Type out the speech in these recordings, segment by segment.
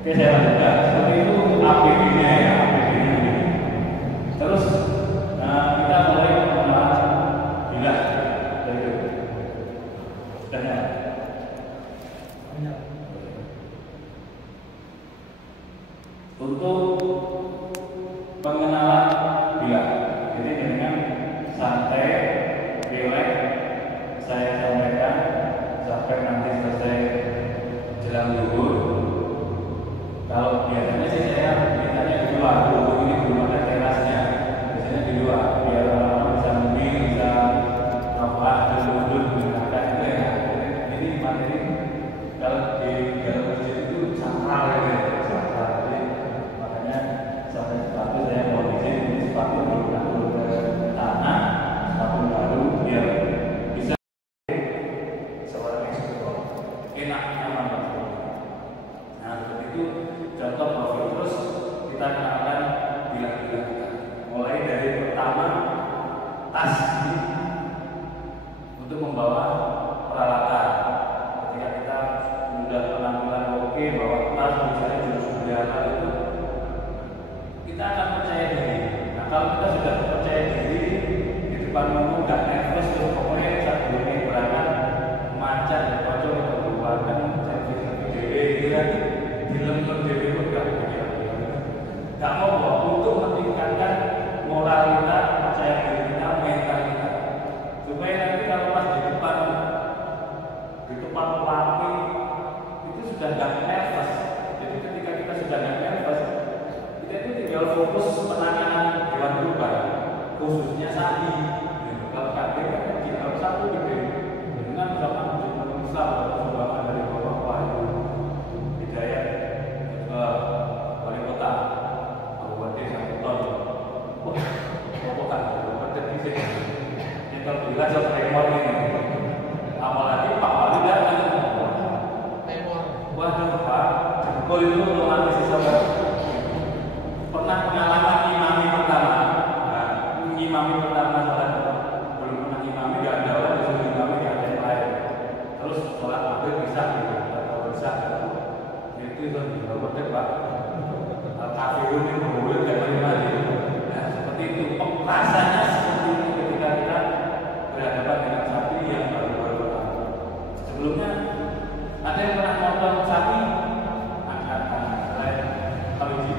Oke, saya lanjutkan. Seperti itu APD-nya ya, APD-nya ini. Terus kita mulai mengenal bila dari itu. Sudah ya? Untuk pengenalan bila, jadi dengan santai, rileks, saya sampaikan sampai nanti selesai jelang zuhur. Kalau biasanya sih saya mintanya di luar, untuk ini belum ada terasnya, biasanya di luar, biar orang bisa mobil, bisa apa, duduk menggunakan itu ya. Ini materi kalau di dalam masjid itu sakral ya, sakral. Jadi makanya sampai sepatu saya mau izin ini sepatu ditaruh ke tanah, sepatu baru biar bisa seorang eksekutor enak nyaman. Nah seperti itu. Contoh profil, terus kita kenalkan bila-bila kita. Mulai dari pertama tas ini untuk membawa peralatan. Ketika kita sudah penampilan oke, bawa tas misalnya jurus udara itu, kita akan percaya diri. Nah kalau kita sudah percaya diri di depan umum, nggak nervous, terus pokoknya saat ini berangkat macet, kocok, atau keluarkan servis dewe gitu kan. Film dewe pun nggak mau untuk meningkatkan moralitas, percaya diri kita, mental kita, supaya nanti kalau pas di depan pelatih itu sudah nggak nervous. Jadi ketika kita sudah nggak nervous, kita itu tinggal fokus penanganan hewan kurban, khususnya sapi. Kalau kambing kan kita satu gede dengan misalkan Islam atau sumbangan dari Bapak Wahyu Hidayat wali kota Kabupaten Sangkuton. Wah, kan Kabupaten di sini. Yang terbilang soal remor ini. Apalagi Pak Wali datang. Waduh Pak, jengkol itu otomatis sama. Pernah pengalaman imami pertama. Nah, imami pertama sholat belum pernah imami, gak ada orang disuruh imami, gak ada yang lain. Terus sholat maghrib bisa gitu, atau bisa. Itu Kabupaten Pak. Kafirun yang boleh gak mati. Nah, seperti itu. Rasanya seperti itu ketika kita berhadapan dengan sapi yang baru-baru pertama. Sebelumnya ada yang pernah nonton sapi? Angkat tangan. Lain Paliji.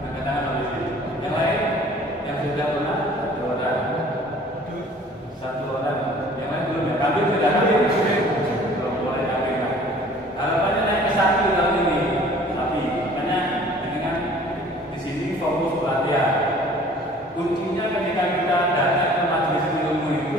Angkat tangan Paliji. Yang lain yang sudah pernah satu orang. Yang lain belum ya. Kambing sudah kambing. Belum boleh kambing. Harapannya naik ke sapi tahun ini. Sapi. Makanya dengan di sini fokus pelatihan. Kuncinya ketika kita datang ke majelis ilmu itu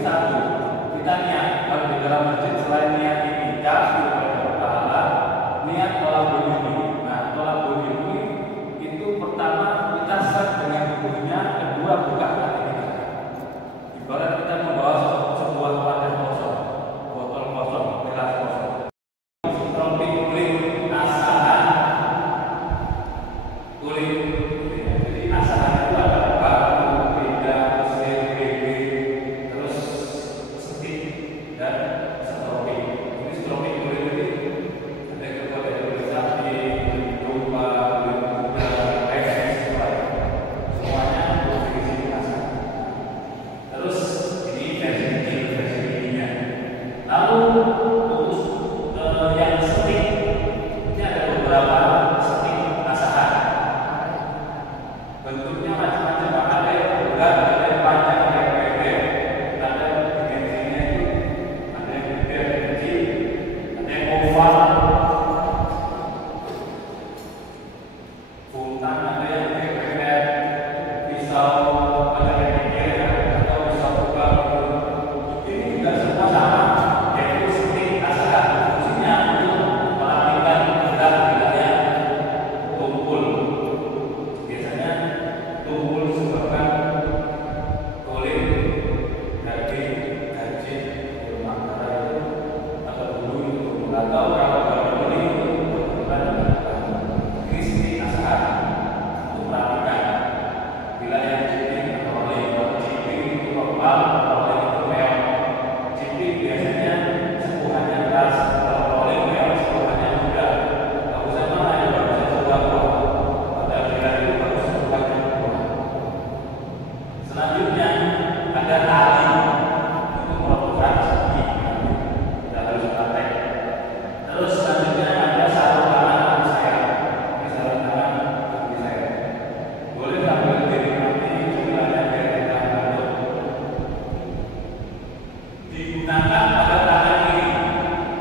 digunakan pada tangan kiri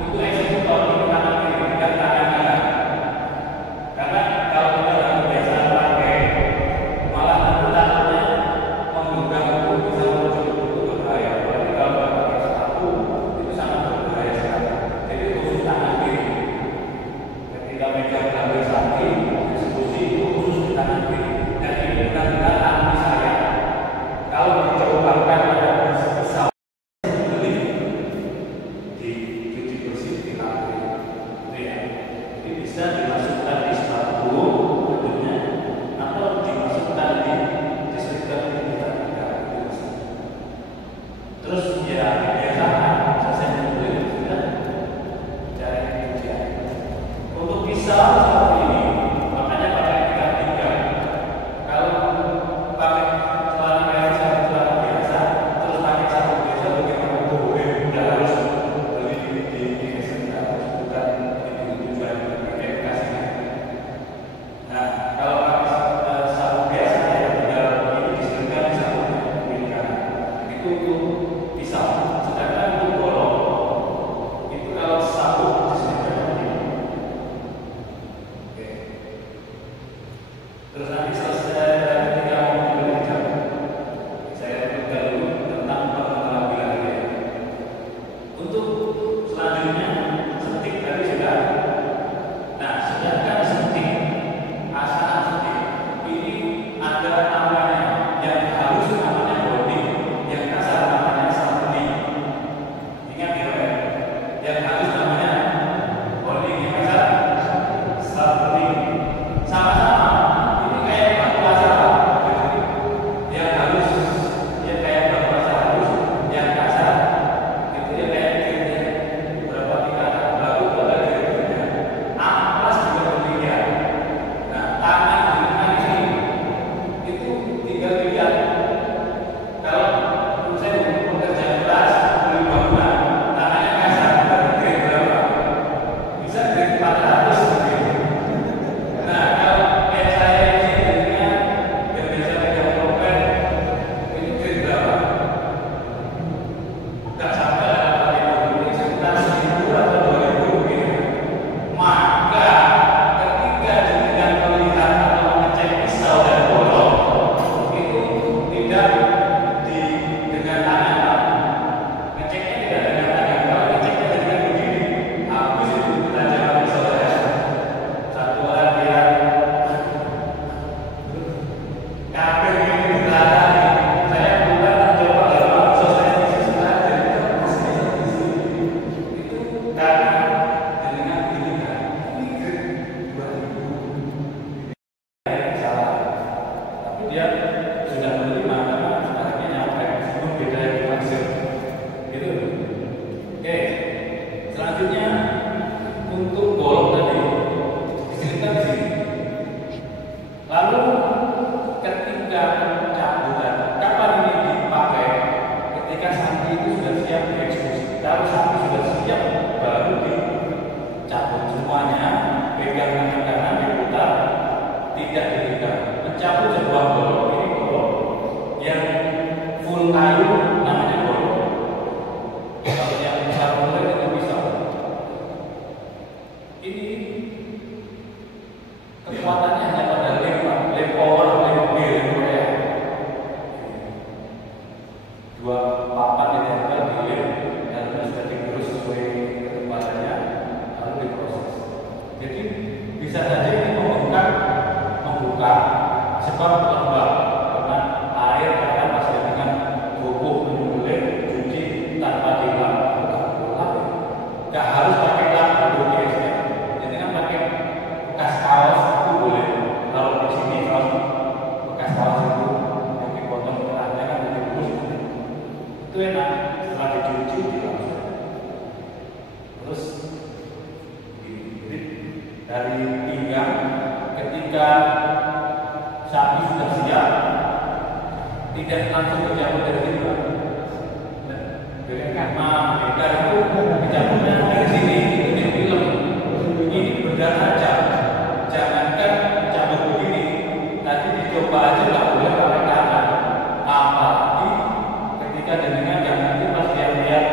untuk eksekutor itu tangan kiri dan tangan kanan. Karena kalau kita dalam kebiasaan pakai malah nanti tangannya menggenggam itu bisa muncul itu berbahaya. Apalagi kalau kita pakai sepatu itu sangat berbahaya sekali. Jadi khusus tangan kiri. Ketika megang ambil sakti eksekusi itu khusus di tangan kiri. Dan ini benar-benar ahli saya. Kalau dicobakan ada pesawat bisa dimasukkan di sepatu tentunya atau dimasukkan di sekitar kita terus ya biasakan selesai menulis sudah cari ujian untuk pisau seperti ini makanya pakai tiga kalau pakai celana biasa celana biasa terus pakai sabuk biasa bagaimana boleh udah harus beli di SMK bukan tujuan. Nah, kalau pakai sabuk biasa ya tinggal ini disesuaikan di sabuk pilihan. Itu untuk pisau. Sedangkan untuk golok itu kalau sabuk disesuaikan ini. Oke. Terus nanti selesai ketika mau belajar, saya tunjukkan dulu tentang pengenalan wilayah. Untuk selanjutnya setik tadi sudah. Nah, sedangkan setik asahan setik ini ada namanya yang halus namanya bonding, yang kasar namanya sabuni. Ingat ya, yang halus namanya bonding, yang kasar sabuni. Sama-sama ini kayak batu bata. Yang halus ya kayak batu bata halus, yang kasar itu ya kayak kirnya berapa tingkatan baru pada kirnya. Amplas juga demikian. Nah, tangan ini itu tinggal dilihat. Kalau saya bekerja keras beli bangunan, tangannya kasar dari grade berapa? Bisa grade 400 gitu. Nah, kalau kayak saya ini jadinya yang biasa pegang trompet itu grade berapa? Nggak sampai 8.000, ini sekitar 1.000 atau 2.000 gitu. Maka ketika dengan melihat atau mengecek pisau dan golok itu tidak dengan tangan, ngeceknya tidak dengan tangan. Kalau ngeceknya dengan begini, habis itu tajam pisau saya. Satu orang bilang, kabel ini berada nih. Saya bukan mencoba dalam pisau saya di sisi saja. Itu karena dengan begini kan, ini grade 2.000. Salah, tapi dia sudah menerima karena harganya nyampe meskipun beda yang dimaksud gitu. Oke, selanjutnya untuk golok tadi diselipkan di sini. Lalu ketika cabutan kapan ini dipakai? Ketika sapi itu sudah siap dieksekusi. Kalau sapi sudah siap baru dicabut semuanya, pegang tangan kanan diputar, tidak dipegang. Mencabut sebuah golok ini golok yang full kayu namanya golok. Kalau yang besar mulai itu bisa. Ini kekuatannya hanya pada lem power, lem B, lem Korea. Dua papan ditempel di lem dan sudah digerus sesuai ketebalannya lalu diproses. Jadi bisa saja ini membuka sebab lembab karena air akan masih dengan bubuk menyembelih cuci tanpa dilap nggak harus pakai lap untuk biasanya. Jadi kan pakai bekas kaos itu boleh. Kalau di sini kaos bekas kaos itu yang dipotong kerahnya kan dibungkus itu enak setelah dicuci dilangsung. Terus dari pinggang ketika sapi sudah siap tidak langsung dicabut dari sini Pak. Mereka itu dicabutnya dari sini itu di film. Ini benda tajam. Jangankan cabut begini, tadi dicoba aja nggak boleh pakai tangan. Apalagi ketika dengan yang nanti pas lihat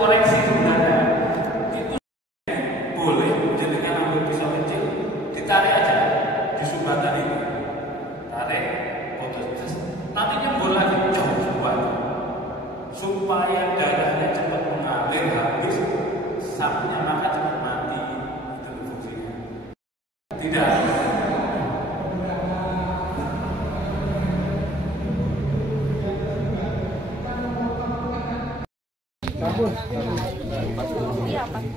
koreksi sebenarnya. Itu boleh dengan ambil pisau kecil, ditarik aja di sumbatan ini, tarik, putus, nanti nyembur lagi jauh supaya darahnya cepat mengalir habis, sapinya maka cepat mati. Itu fungsinya. Tidak. Iya, 40.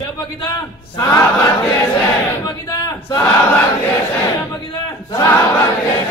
Siapa kita? Sahabat GSM. Siapa kita? Sahabat GSM. Siapa kita? Sahabat GSM.